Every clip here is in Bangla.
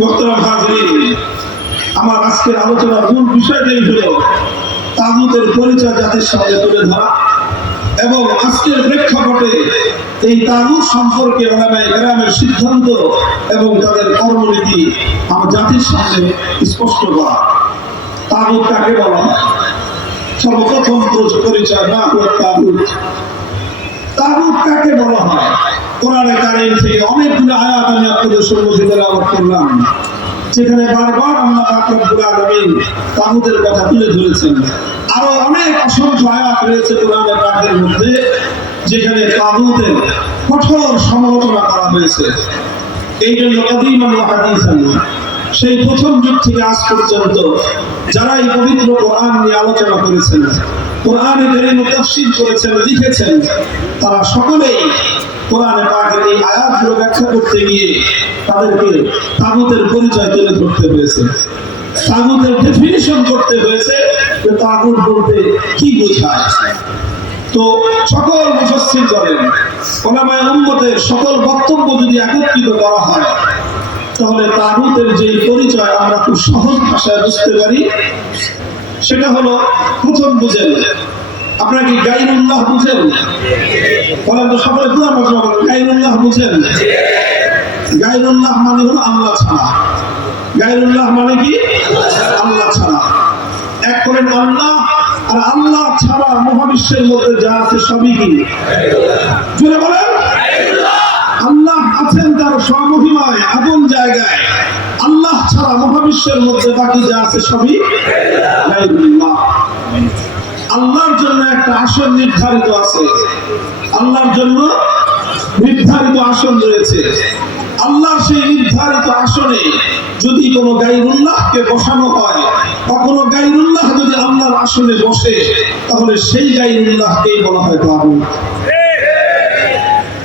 মোহতরম হাজরিন আমার আজকের আলোচনার মূল বিষয়টাই হলো তাগুতের পরিচয় জাতির সামনে তুলে ধরা এবং আজকের প্রেক্ষাপটে এই তাগুত সম্পর্কে ওলামায়ে কেরামের সিদ্ধান্ত এবং তাদের কর্মনীতি আমার জাতির সামনে স্পষ্ট করা। তাগুত কাকে বলা সর্বপ্রথম পরিচয় না হলো তাগুত তাগুত কাকে বলা হয়? কোরআনে কারিম থেকে অনেকগুলো আয়াত আমি আপনাদের সম্মুখে তেলাওয়াত করলাম সেখানে বারবার আল্লাহ আলামিন তাগুতের কথা তুলে ধরেছেন। আরও অনেক অসংখ্য আয়াত রয়েছে কোরআনে পাকের মধ্যে, যেখানে তাহুদের কঠোর সমালোচনা করা হয়েছে। এই জন্য কাদিমান হাদিস হাদিসান সেই প্রথম যুগ থেকে আজ পর্যন্ত যারা এই পবিত্র কোরআন নিয়ে আলোচনা করেছেন, কোরআনে কারিম তাফসীর করেছেন, লিখেছেন, তারা সকলেই কোরআনে পাকের এই আয়াতগুলো ব্যাখ্যা করতে গিয়ে তাদেরকে তাগুতের পরিচয় তুলে ধরতে হয়েছে। তাগুতের ডেফিনিশন করতে হয়েছে যে তাগুত বলতে কি বোঝায়। তো সকল মুফাসসির করেন ওলামায়ে উম্মতের সকল বক্তব্য যদি একত্রিত করা হয় তাহলে তাগুতের যে পরিচয় আমরা খুব সহজ ভাষায় বুঝতে পারি, সেটা হলো প্রথম বুঝেন। কি বলেন মানে হলো আল্লাহ ছাড়া। মানে কি? আল্লাহ এক করেন আল্লাহ, আর আল্লাহ মহাবিশ্বের মধ্যে যা আছে সবই কি? বলেন আল্লাহ আছেন তার স্বমহিমায় জায়গায় আল্লাহ ছাড়া মহাবিশ্বের মধ্যে বাকি যা আছে সবই আল্লাহর জন্য একটা আসন নির্ধারিত আছে। আল্লাহর জন্য নির্ধারিত আসন রয়েছে। আল্লাহর সেই নির্ধারিত আসনে যদি কোনো গাইরুল্লাহকে বসানো হয় বা কোনো গাইরুল্লাহ যদি আল্লাহর আসনে বসে, তাহলে সেই গাইরুল্লাহকেই বলা হয় বাবু।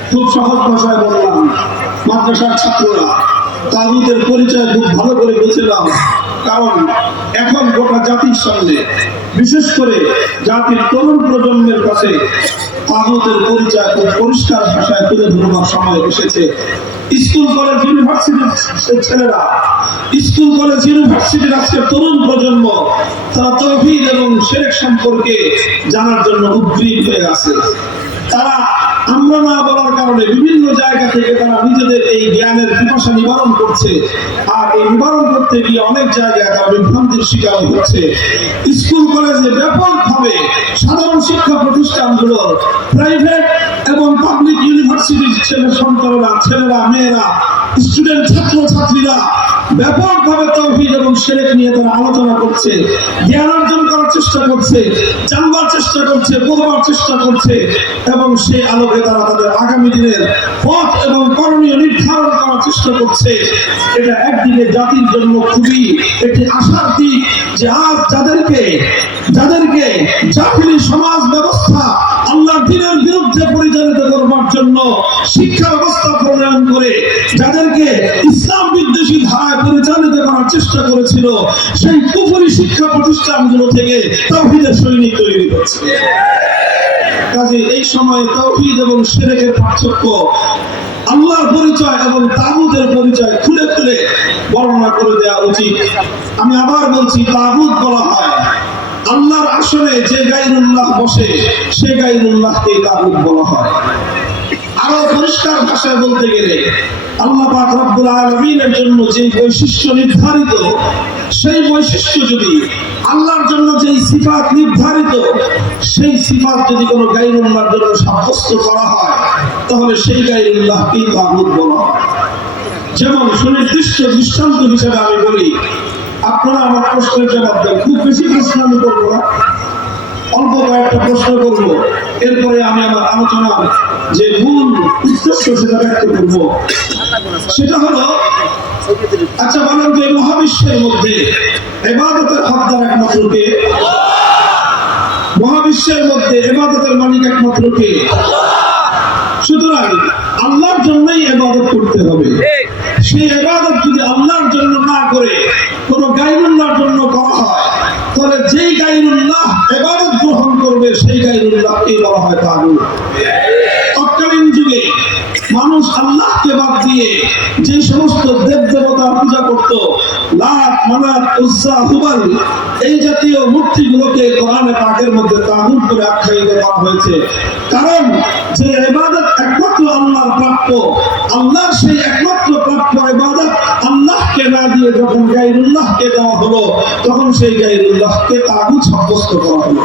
খুব সহজ ভাষায় বললাম, মাদ্রাসার ছাত্ররা তাগুদের পরিচয় খুব ভালো করে বুঝলাম কারণ এখন গোটা জাতির সামনে, বিশেষ করে জাতির তরুণ প্রজন্মের কাছে তাগুদের পরিচয় খুব পরিষ্কার ভাষায় তুলে ধরবার সময় এসেছে। স্কুল, কলেজ, ইউনিভার্সিটির ছেলেরা, স্কুল, কলেজ, ইউনিভার্সিটির আজকের তরুণ প্রজন্ম, তারা তৌহিদ এবং শেরেক সম্পর্কে জানার জন্য উদ্গ্রীব হয়ে আছে। তারা আমরা না বলার কারণে বিভিন্ন জায়গা থেকে তারা নিজেদের এই জ্ঞানের পিপাসা নিবারণ করছে। আর এই নিবারণ করতে গিয়ে অনেক জায়গায় তারা বিভ্রান্তির শিকার হচ্ছে। স্কুল, কলেজে ব্যাপকভাবে সাধারণ শিক্ষা প্রতিষ্ঠানগুলো প্রাইভেট ছেলে সন্তানরা, ছেলেরা, মেয়েরা স্টুডেন্ট ছাত্র ছাত্রীরা ব্যাপকভাবে এবং শেরেক নিয়ে তারা আলোচনা করছে, জ্ঞান অর্জন করার চেষ্টা করছে, জানবার চেষ্টা করছে চেষ্টা করছে এবং আলোকে তারা তাদের আগামী দিনের পথ এবং করণীয় নির্ধারণ করার চেষ্টা করছে। এটা একদিকে জাতির জন্য খুবই একটি আশার দিক যে আজ যাদেরকে যাদেরকে জাতির সমাজ শিক্ষা ব্যবস্থা প্রণয়ন করে যাদেরকে ইসলাম বিদ্বেষী ধারায় পরিচালিত করার চেষ্টা করেছিল, সেই কুপুরি শিক্ষা প্রতিষ্ঠানগুলো থেকে তৌহিদের সৈনিক তৈরি হচ্ছে কাজে এই সময়ে তৌহিদ এবং সেরেকের পার্থক্য আল্লাহর পরিচয় এবং তাগুদের পরিচয় খুলে খুলে বর্ণনা করে দেওয়া উচিত। আমি আবার বলছি তাগুদ বলা হয়, আল্লাহর আসনে যে গাইরুল্লাহ বসে, সে গাইরুল্লাহকে তাগুদ বলা হয়। আরও পরিষ্কার ভাষায় বলতে গেলে রব্বুল আলামিনের জন্য যে বৈশিষ্ট্য নির্ধারিত, সেই বৈশিষ্ট্য যদি আল্লাহর জন্য যে সিফাত নির্ধারিত, সেই সিফাত যদি কোনো গাইরুল্লাহর জন্য সাব্যস্ত করা হয়, তাহলে সেই গাইরুল্লাহকেই তাগুদ বলা হয়। যেমন সুনির্দিষ্ট দৃষ্টান্ত হিসেবে আমি বলি, আপনারা আমার প্রশ্নের জবাব দেন। খুব বেশি প্রশ্ন আমি করব না। অল্প কয়েকটা প্রশ্ন করব। এরপরে আমি আমার আলোচনার যে মূল উদ্দেশ্য সেটা ব্যক্ত করব। সেটা হলো আচ্ছা বলেন যে মহাবিশ্বের মধ্যে এবাদতের হকদার একমাত্র কে? মহাবিশ্বের মধ্যে এবাদতের মালিক একমাত্র কে? সুতরাং আল্লাহর জন্যই এবাদত করতে হবে। সেই এবাদত যদি আল্লাহর জন্য না করে, কোনো গাইরুল্লাহর জন্য করা হয়, তাহলে যেই গাইরুল্লাহ করবে সেই গাইরুল্লাহকে বলা হয় তাগুত তৎকালীন যুগে মানুষ আল্লাহকে বাদ দিয়ে যে সমস্ত দেব দেবতা পূজা করত লাত মানাত উজ্জা হুবাল, এই জাতীয় মূর্তিগুলোকে কোরআনে পাকের মধ্যে তাগুত করে আখ্যায়িত করা হয়েছে। কারণ যে ইবাদত একমাত্র আল্লাহর প্রাপ্য, আল্লাহর সেই একমাত্র প্রাপ্য ইবাদত আল্লাহকে না দিয়ে যখন গাইরুল্লাহকে দেওয়া হলো, তখন সেই গাইরুল্লাহকে তাগুত সাব্যস্ত করা হলো।